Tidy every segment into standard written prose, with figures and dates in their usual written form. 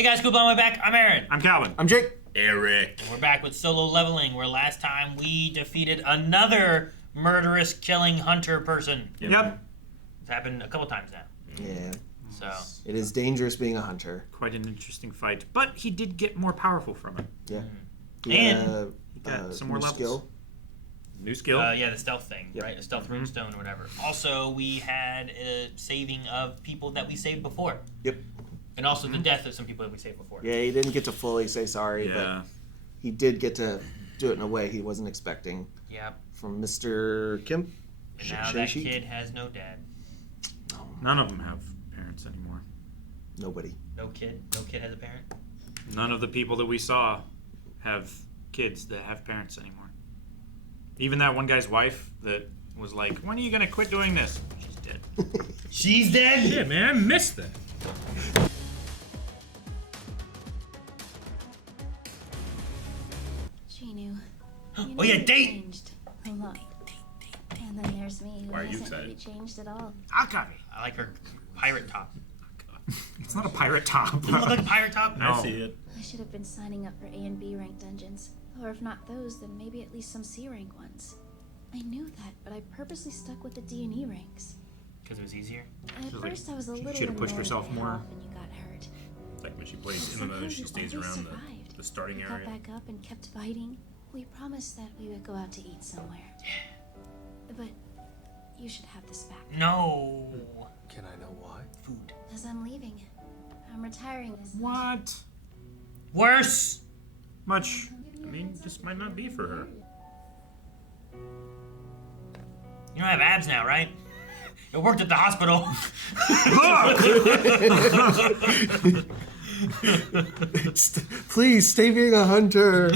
Hey guys, cool, my back. I'm Aaron. I'm Calvin. I'm Jake. Eric. And we're back with solo leveling, where last time we defeated another murderous killing hunter person. Yep. It's happened a couple times now. Yeah. So It is dangerous being a hunter. Quite an interesting fight, but he did get more powerful from it. Yeah. And he got some more levels. skill. New skill. yeah, the stealth thing, right? The stealth runestone or whatever. Also, we had a saving of people that we saved before. Yep. And also the death of some people that we saved before. Yeah, he didn't get to fully say sorry, Yeah. but he did get to do it in a way he wasn't expecting. Yep. From Mr. Kim. And now that kid has no dad. None of them have parents anymore. Nobody. No kid? No kid has a parent? None of the people that we saw have kids that have parents anymore. Even that one guy's wife that was like, when are you going to quit doing this? She's dead. She's dead? Yeah, man, I missed that. Jinwoo. Oh yeah, date! Changed a lot. And then there's me, who Why are you hasn't really excited? changed at all. Akabe. I like her pirate top. It's not a pirate top. Doesn't it look like a pirate top? No. I see it. I should have been signing up for A and B rank dungeons. Or if not those, then maybe at least some C rank ones. I knew that, but I purposely stuck with the D and E ranks. Because it was easier? At like, first I was a little should have pushed annoyed herself that more. often you got hurt. Like when she plays Somehow MMA, she you stays always around survived. the starting We area. got back up and kept fighting. We promised that we would go out to eat somewhere. But you should have this back. No. Can I know why? Food. As I'm leaving. I'm retiring as What? Worse. Much. I mean, this might not be for her. You don't have abs now, right? It worked at the hospital. Please, stay being a hunter.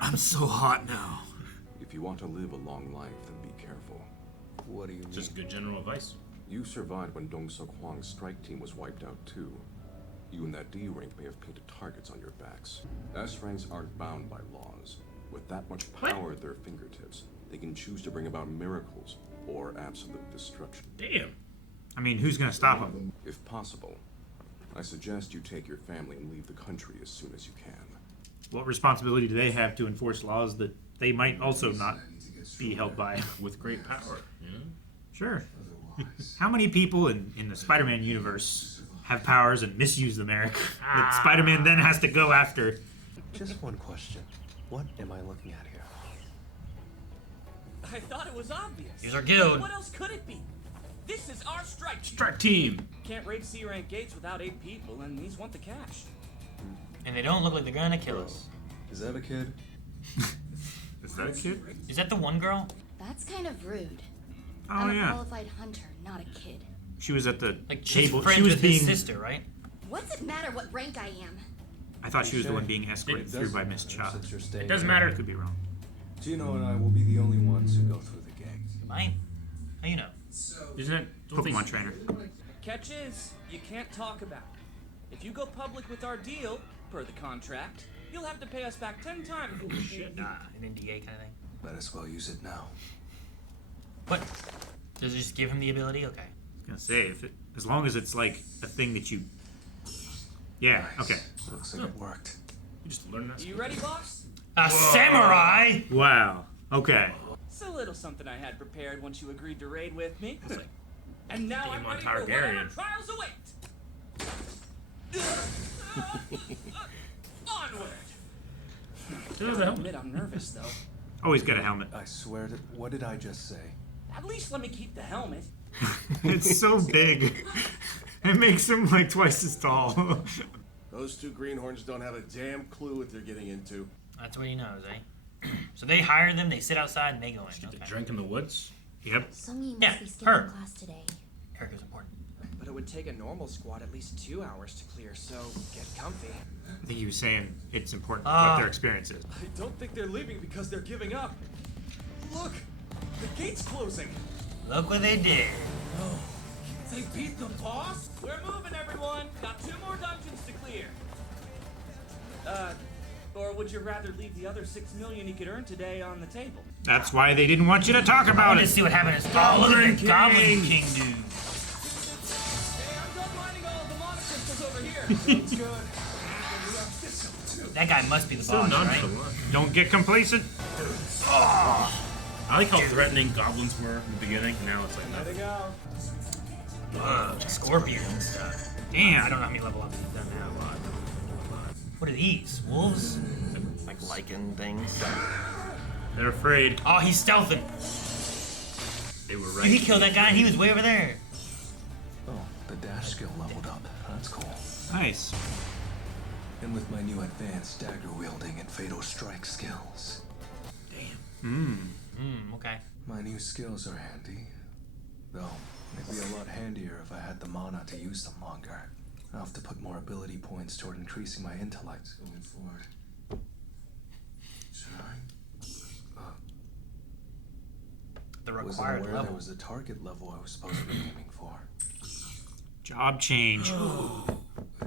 I'm so hot now. If you want to live a long life, then be careful. What do you mean? Just good general advice. You survived when Dong Seok Hwang's strike team was wiped out too. You and that D rank may have painted targets on your backs. S ranks aren't bound by laws. With that much power at their fingertips, they can choose to bring about miracles or absolute destruction. Damn. I mean, who's going to stop him? If possible, I suggest you take your family and leave the country as soon as you can. What responsibility do they have to enforce laws that they might also not be held by? With great power, you know? Sure. How many people in the Spider-Man universe have powers and misuse them, Eric? That Spider-Man then has to go after. Just one question. What am I looking at here? I thought it was obvious. Here's our guild. What else could it be? This is our strike. Strike team. Can't raid C rank gates without 8 people, and these want the cash. And they don't look like they're gonna kill us. Is that a kid? Is that a kid? Is that the one girl? That's kind of rude. Oh, I'm a yeah. qualified hunter, not a kid. She was at the Like she's table. friends She was with being. his sister, right? What's it matter what rank I am? I thought she was the one being escorted through by Miss Cha. Since you're staying It doesn't here. matter. Could be wrong. Gino and I will be the only ones who go through the gate. Mine? How you know? Isn't it? Pokemon trainer. Catch is, you can't talk about it. If you go public with our deal, per the contract, you'll have to pay us back 10 times. Oh shit, nah, an NDA kind of thing. Might as well use it now. What? Does it just give him the ability? Okay. I was gonna say, if it, as long as it's like a thing that you. Yeah. Okay. Looks like it worked. You just learn that. You ready, boss? A samurai? Wow. Okay. It's a little something I had prepared once you agreed to raid with me. And now I'm Damon ready for Targaryen. whatever trials await. Onward. There's a helmet. Admit I'm nervous though. Always got a helmet. I swear to. What did I just say? At least let me keep the helmet. It's so big. It makes him like twice as tall. Those two greenhorns don't have a damn clue what they're getting into. That's what he knows, eh? So they hire them, they sit outside, and they go in. Get to Okay. drink in the woods. Yep. Sungi must Yeah, be skipping her. class today. Erica's important. But it would take a normal squad at least 2 hours to clear, so get comfy. I think he was saying it's important Ah. what their experience is. I don't think they're leaving because they're giving up. Look! The gate's closing! Look what they did. They beat the boss? We're moving, everyone. Got 2 more dungeons to clear. Or would you rather leave the other 6 million you could earn today on the table? That's why they didn't want you to talk I about want to it. see what happened. Oh, look at the Goblin King dude. Hey, I'm done mining all of the mana crystals over here. That guy must be the So boss, right? nonchalant. Don't get complacent. I like how threatening goblins were in the beginning, and now it's like nothing. Scorpions and stuff. Damn. I don't know how many level ups he's done now. What are these? Wolves? Like lichen things. They're afraid. Oh, he's stealthing. They were Did right. he kill that guy and he was way over there? Oh, the dash skill leveled up. That's cool. Nice. And with my new advanced dagger wielding and fatal strike skills, Okay. my new skills are handy. Though, they'd be a lot handier if I had the mana to use them longer. I'll have to put more ability points toward increasing my intellect going forward. Should I? The Wasn't required aware there level. was a target level I was supposed to be aiming for. Job change. A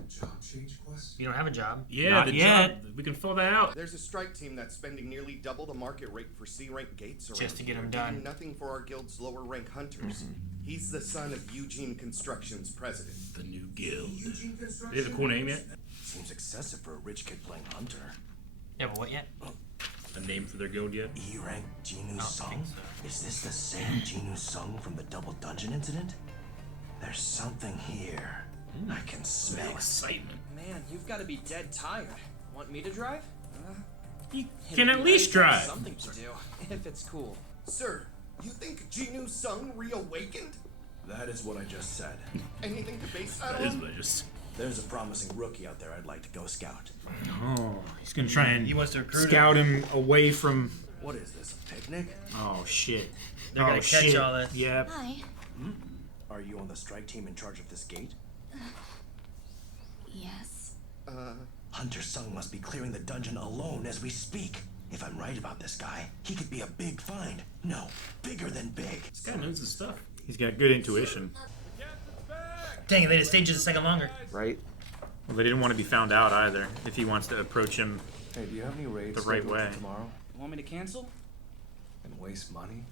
job change quest? You don't have a job. Yeah, Not the yet. job. We can fill that out. There's a strike team that's spending nearly double the market rate for C-rank gates around Just to get here, 'em done. doing nothing for our guild's lower rank hunters. He's the son of Eugene Construction's president. The new guild. They have a cool name yet? Seems excessive for a rich kid playing Hunter. Yeah, but what yet? A name for their guild yet? E-rank Jinwoo I don't Sung. think so. Is this the same Jinwoo Sung from the double dungeon incident? There's something here. I can smell it. Excitement. Man, you've got to be dead tired. Want me to drive? You It'd can be at least nice to have drive. Something to do, if it's cool. Sir, you think Jinwoo Sung reawakened? That is what I just said. Anything to base that That is on? what I just. There's a promising rookie out there I'd like to go scout. Oh, he's gonna try and He wants to recruit scout him away from. What is this, a picnic? Oh shit. They're gonna catch shit. all this. Yep. Hi. Are you on the strike team in charge of this gate? Yes. Hunter Sung must be clearing the dungeon alone as we speak. If I'm right about this guy, he could be a big find. No, bigger than big. This guy knows his stuff. He's got good intuition. Dang it, they just stayed just a second longer. Right? Well, they didn't want to be found out either. If he wants to approach him. Hey, do you have any raids The right scheduled for way. tomorrow? Want me to cancel? And waste money?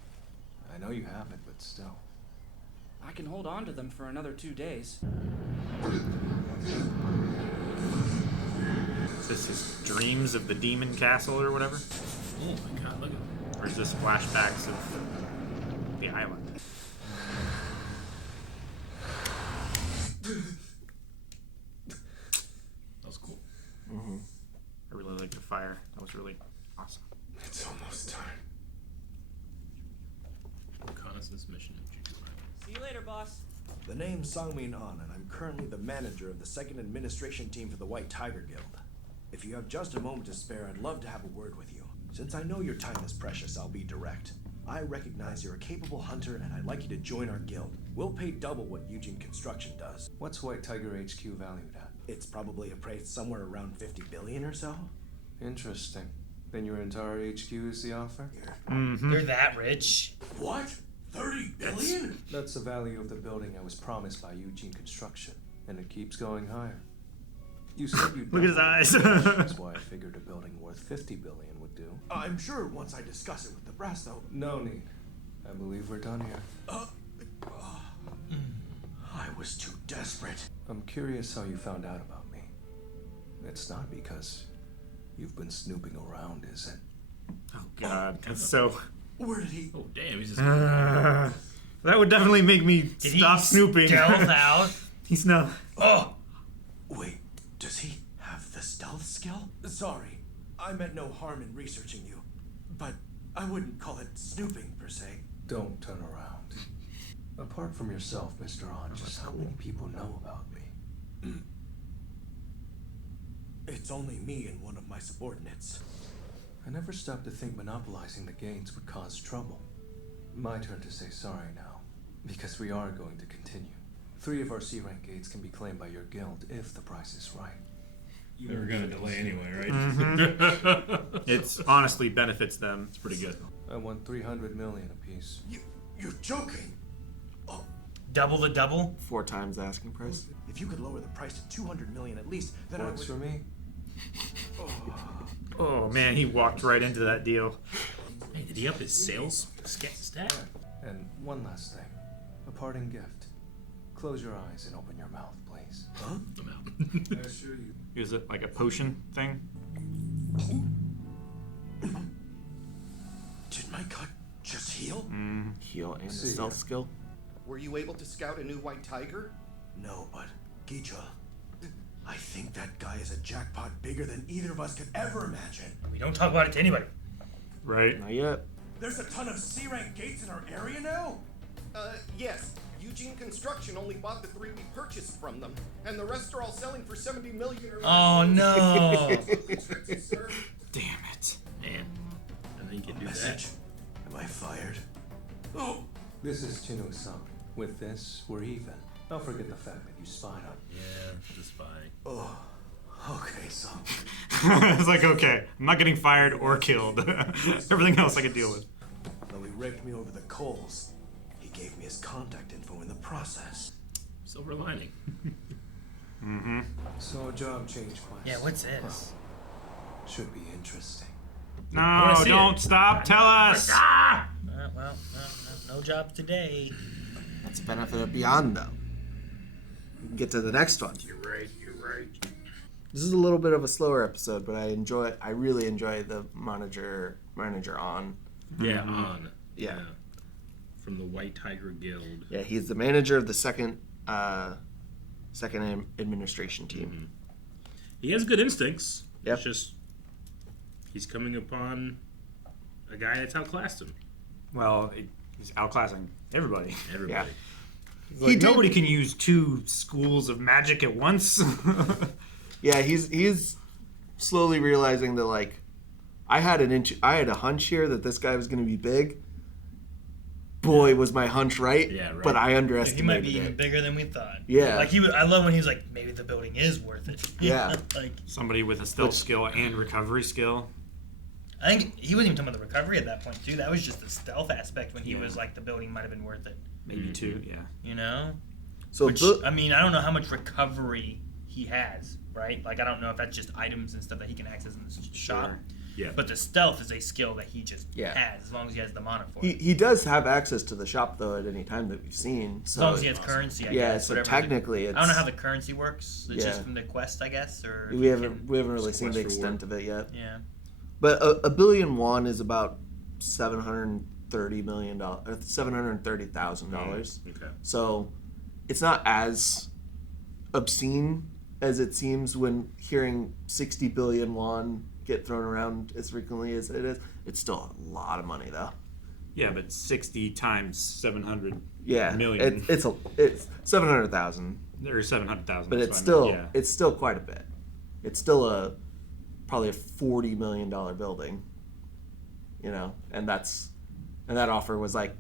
I know you haven't, but still. I can hold on to them for another 2 days. Is this his dreams of the demon castle or whatever? Oh my god, look at Or is this flashbacks of the island? that was cool. I really like the fire. That was really awesome. It's almost time. Reconnaissance mission of Juju Island. See you later, boss. The name's Sangmin An, and I'm currently the manager of the second administration team for the White Tiger Guild. If you have just a moment to spare, I'd love to have a word with you. Since I know your time is precious, I'll be direct. I recognize you're a capable hunter, and I'd like you to join our guild. We'll pay double what Eugene Construction does. What's White Tiger HQ valued at? It's probably appraised somewhere around 50 billion or so. Interesting. Then your entire HQ is the offer? They're that rich. What? 30 billion? That's the value of the building I was promised by Eugene Construction, and it keeps going higher. You said you'd Look at his double eyes. it. That's why I figured a building worth 50 billion would do. I'm sure once I discuss it with the brass, though. No need. I believe we're done here. I was too desperate. I'm curious how you found out about me. It's not because you've been snooping around, is it? Oh god, that's so. Where did he? Oh damn, he's just. That would definitely make me Did stop he snooping. stealth out? He's not. Oh! Wait, does he have the stealth skill? Sorry, I meant no harm in researching you, but I wouldn't call it snooping per se. Don't turn around. Apart from yourself, Mr. On, just how many people know about me? It's only me and one of my subordinates. I never stopped to think monopolizing the gates would cause trouble. My turn to say sorry now, because we are going to continue. 3 of our C-rank gates can be claimed by your guild if the price is right. They were gonna delay anyway, right? It's honestly benefits them. It's pretty good. I want 300 million apiece. You're joking? Double the double? 4 times the asking price. If you could lower the price to 200 million at least, then Works I for would... me. Oh man, he walked right into that deal. Hey, did he up his sales stat? And one last thing. A parting gift. Close your eyes and open your mouth, please. please. Huh? I'm out. I assure you. Is it like a potion thing? Did my cut just heal? Heal and See stealth ya. skill. Were you able to scout a new white tiger? No, but Gicha, I think that guy is a jackpot bigger than either of us could ever imagine. We don't talk about it to anybody. Right. Not yet. There's a ton of C-rank gates in our area now? Yes. Eugene Construction only bought the 3 we purchased from them, and the rest are all selling for 70 million or less. Oh no! Damn it. Man, I think you can do Message. that. Am I fired? Oh! This is Jinwoo-san. With this, we're even. Don't forget the fact that you spied on me. Yeah, the spy. Oh. Okay, son. It's like, okay, I'm not getting fired or killed. Everything else I can deal with. Though he raked me over the coals, he gave me his contact info in the process. Silver lining. So, job change class. Yeah, what's this? Should be interesting. No, see don't it. stop. Tell us. Well, no jobs today. That's the benefit of Beyond, though. We can get to the next one. You're right. This is a little bit of a slower episode, but I really enjoy the manager on. Yeah, on. Yeah. From the White Tiger Guild. Yeah, he's the manager of the second administration team. He has good instincts. Yep. It's just he's coming upon a guy that's outclassed him. Well, he's outclassing everybody. Everybody. Like, nobody can use 2 schools of magic at once. Yeah, he's slowly realizing that, like, I had a hunch here that this guy was going to be big. Boy, was my hunch right. Yeah, right. But I He underestimated might be even it. bigger than we thought. Yeah. Like I love when he's like, maybe the building is worth it. Yeah. Like Somebody with a stealth skill and recovery skill. I think he wasn't even talking about the recovery at that point too. That was just the stealth aspect when he was like, the building might have been worth it. Maybe 2, yeah. You know. So Which, I mean, I don't know how much recovery he has, right? Like, I don't know if that's just items and stuff that he can access in the shop. Yeah. But the stealth is a skill that he just Yeah. has, as long as he has the mana for it. he does have access to the shop, though, at any time that we've seen. So As long as he has currency, I guess. so whatever technically I it's... don't know how the currency works. It's Yeah. just from the quest, I guess, or We haven't really seen the quest extent of it yet. yeah. But a billion won is about $730 million, $730,000. Okay. So it's not as obscene as it seems when hearing 60 billion won get thrown around as frequently as it is. It's still a lot of money, though. Yeah, but 60 times 700 Yeah, million. it's 700,000, Or 700,000. but that's it's what I meant, still it's still quite a bit. It's still probably a $40 million building, you know, and that offer was like,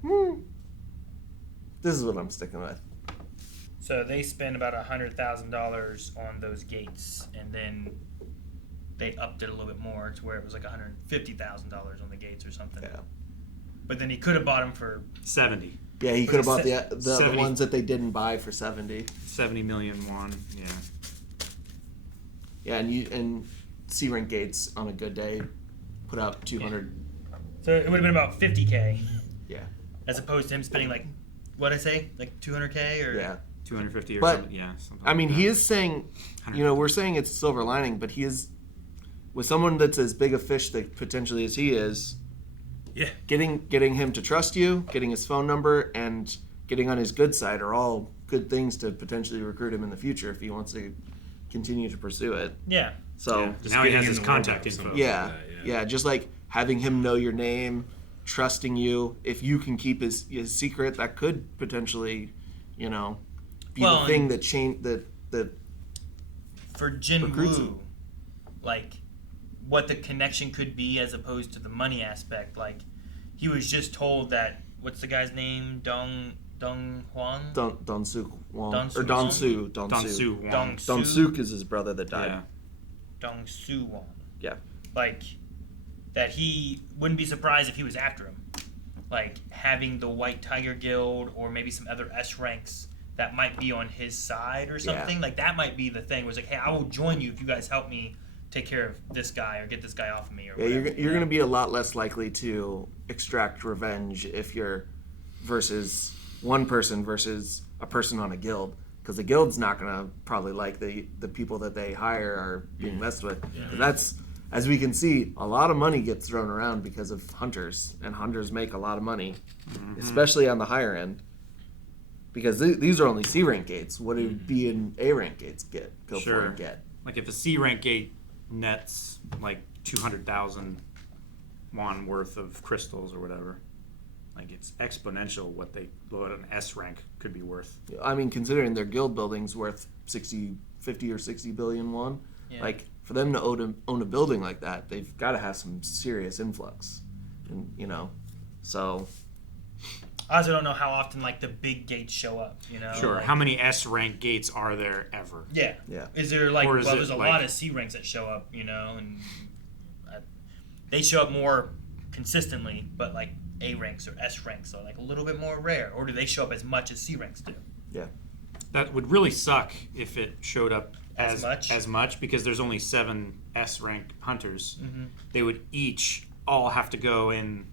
this is what I'm sticking with. So they spend about $100,000 on those gates, and then they upped it a little bit more to where it was like $150,000 on the gates or something. Yeah. But then he could have bought them for 70. Yeah, he Was could have bought it the 70 ones that they didn't buy for 70. 70 million won, yeah. Yeah, and C-rank gates on a good day put out 200. So it would have been about $50K, Yeah. as opposed to him spending like, what did I say, like $200K or Yeah. 250 or But, something, yeah. Something I mean, like he that. is saying, you know, we're saying it's a silver lining, but he is, with someone that's as big a fish that potentially as he is, Yeah. getting him to trust you, getting his phone number, and getting on his good side are all good things to potentially recruit him in the future if he wants to continue to pursue it. Yeah. So, Yeah. Just Now he getting has in his the contact world or info. something yeah, like that, yeah, just like having him know your name, trusting you. If you can keep his secret, that could potentially, you know, be Well, the thing that that For Recruits him. Jinwoo, like, what the connection could be as opposed to the money aspect. Like, he was just told that, what's the guy's name? Dong Huang? Don Suk Wong Don or Suk Don Wong? Su Don Su Wong. Dong Don Su? Suk is his brother that died. Yeah. Dong Su Wong. Yeah. Like, that he wouldn't be surprised if he was after him. Like, having the White Tiger Guild or maybe some other S ranks that might be on his side or something. Yeah. Like, that might be the thing. Was like, hey, I will join you if you guys help me take care of this guy or get this guy off of me or Yeah, whatever. you're going to be a lot less likely to extract revenge if you're versus one person versus a person on a guild, because the guild's not gonna probably like the people that they hire are being messed with. That's, as we can see, a lot of money gets thrown around because of hunters, and hunters make a lot of money, especially on the higher end. Because these are only C rank gates. What do B and A rank gates go for and get? Like if a C rank gate nets like 200,000 won worth of crystals or whatever, like it's exponential what an S rank could be worth. I mean, considering their guild building's worth 50 or 60 billion won, like for them to own a building like that, they've got to have some serious influx, and so. I also don't know how often like the big gates show up. Sure. Like, how many S rank gates are there ever? Yeah. Is there there's a lot of C ranks that show up, and they show up more consistently, but like A ranks or S ranks are like a little bit more rare, or do they show up as much as C ranks do? Yeah. That would really suck if it showed up as much because there's only 7 S rank hunters. They would each all have to go in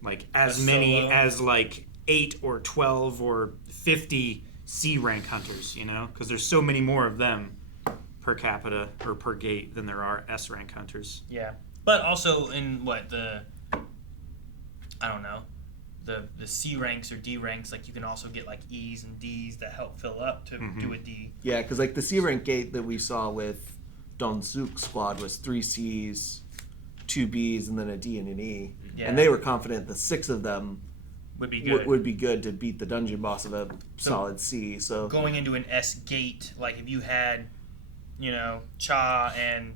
like as many as like 8 or 12 or 50 C rank hunters, because there's so many more of them per capita or per gate than there are S rank hunters. Yeah, but also in the C ranks or D ranks, like you can also get like E's and D's that help fill up to do a D. Yeah, because like the C rank gate that we saw with Don Zook's squad was 3 C's, 2 B's, and then a D and an E. Yeah. And they were confident the 6 of them would be good to beat the dungeon boss of a solid C. So going into an S gate, like if you had, Cha and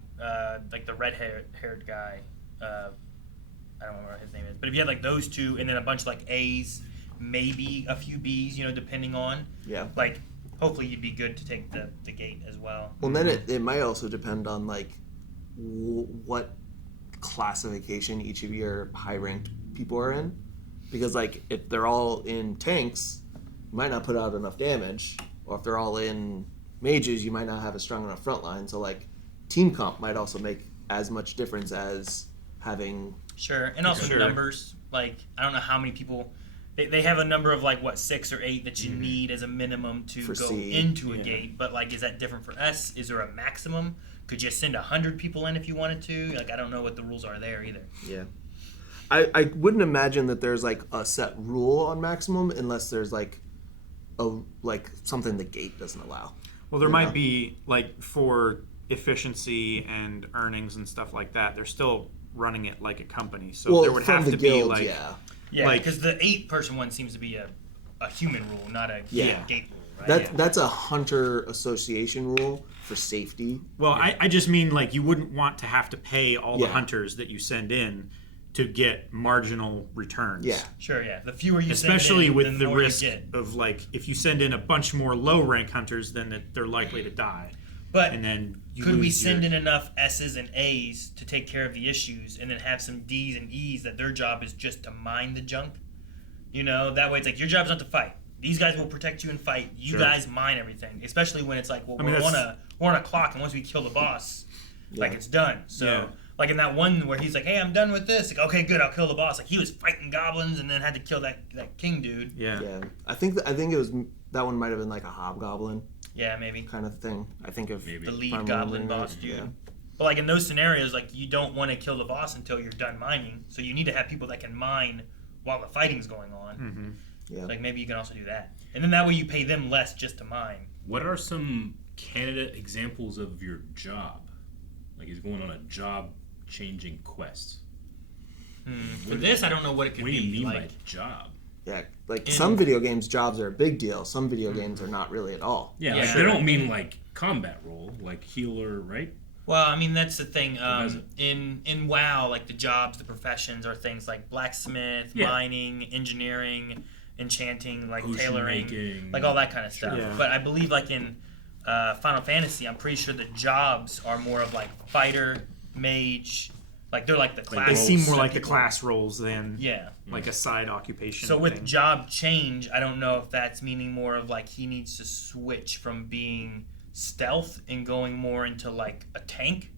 like the red-haired guy, I don't remember what his name is, but if you had like those 2 and then a bunch of like A's, maybe a few B's, depending on. Yeah. Like hopefully you'd be good to take the gate as well. Well, then it might also depend on like what classification each of your high-ranked people are in, because like if they're all in tanks, you might not put out enough damage, or if they're all in mages, you might not have a strong enough front line. So like team comp might also make as much difference as having and also numbers. Like I don't know how many people they have a number of like 6 or 8 that you need as a minimum to go into a gate, but like is that different for S? Is there a maximum? Could you send 100 people in if you wanted to? Like I don't know what the rules are there either. Yeah, I wouldn't imagine that there's like a set rule on maximum unless there's like something the gate doesn't allow. Well, there might be like for efficiency and earnings and stuff like that. They're still running it like a company, so there would have to be like because the 8-person one seems to be a human rule, not a gate rule. Right? That's a hunter association rule for safety. Well, I just mean like you wouldn't want to have to pay all the hunters that you send in to get marginal returns. Yeah. Sure, yeah. The fewer you especially send in, with the risk you get. of like if you send in a bunch more low rank hunters, then they're likely to die. But and then could we send in enough S's and A's to take care of the issues, and then have some D's and E's that their job is just to mine the junk? That way it's like your job's not to fight. These guys will protect you and fight. You guys mine everything, especially when it's like, well, we're on a clock, and once we kill the boss, like it's done. So, like in that one where he's like, "Hey, I'm done with this." Like, okay, good, I'll kill the boss. Like he was fighting goblins and then had to kill that king dude. Yeah. I think it was that one might have been like a hobgoblin. Yeah, maybe kind of thing. I think of the lead goblin boss dude. Yeah. But like in those scenarios, like you don't want to kill the boss until you're done mining. So you need to have people that can mine while the fighting's going on. Mm-hmm. Yeah. Like maybe you can also do that, and then that way you pay them less just to mine. What are some candidate examples of your job? Like he's going on a job-changing quest. For this, I don't know what it could be. What do you mean like, by job? Yeah, like some video games, jobs are a big deal. Some video games are not really at all. Yeah, like they don't mean like combat role, like healer, right? Well, I mean that's the thing. In WoW, like the jobs, the professions are things like blacksmith, mining, engineering, enchanting, like potion tailoring, making, like all that kind of stuff. Yeah. But I believe like in Final Fantasy, I'm pretty sure the jobs are more of like fighter, mage. Like they're like the class. They seem more like the class roles than like a side occupation. So with job change, I don't know if that's meaning more of like he needs to switch from being stealth and going more into like a tank,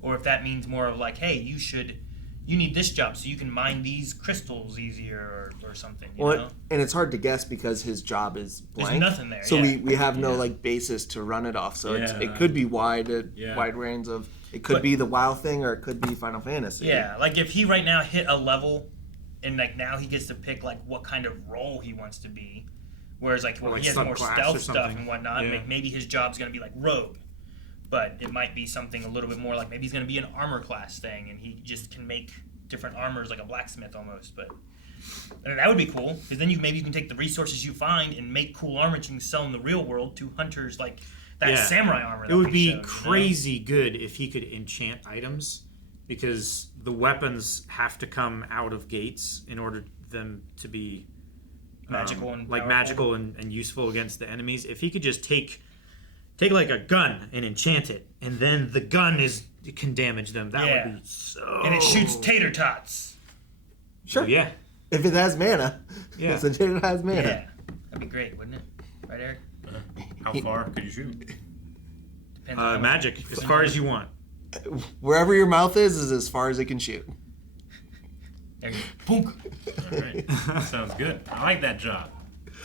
or if that means more of like, hey, you should you need this job so you can mine these crystals easier or something. You Well, know? and it's hard to guess because his job is blank. There's nothing there. So yeah. we have no like basis to run it off. So it could be wide range of. It could be the WoW thing, or it could be Final Fantasy. Yeah, like if he right now hit a level, and like now he gets to pick like what kind of role he wants to be. Whereas like, he has more stealth stuff and whatnot. Yeah. Maybe his job's gonna be like rogue, but it might be something a little bit more like maybe he's gonna be an armor class thing, and he just can make different armors like a blacksmith almost. But and that would be cool because then maybe you can take the resources you find and make cool armor that you can sell in the real world to hunters like that samurai armor. It would be crazy good if he could enchant items, because the weapons have to come out of gates in order them to be magical and magical and useful against the enemies. If he could just take like a gun and enchant it, and then the gun can damage them, that would be so. And it shoots tater tots. Sure. Yeah. If it has mana. Yeah. Since it has mana. Yeah. That'd be great, wouldn't it? Right, Eric? How far could you shoot? Magic, as far as you want. Wherever your mouth is as far as it can shoot. Boom. All right. That sounds good. I like that job.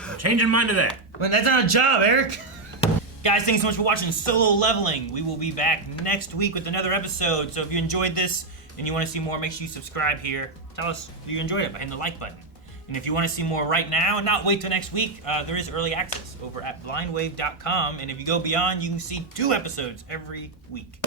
I'm changing mine to that. Well, that's not a job, Eric. Guys, thanks so much for watching Solo Leveling. We will be back next week with another episode. So if you enjoyed this and you want to see more, make sure you subscribe here. Tell us if you enjoyed it by hitting the like button. And if you want to see more right now and not wait till next week, there is early access over at blindwave.com. And if you go beyond, you can see 2 episodes every week.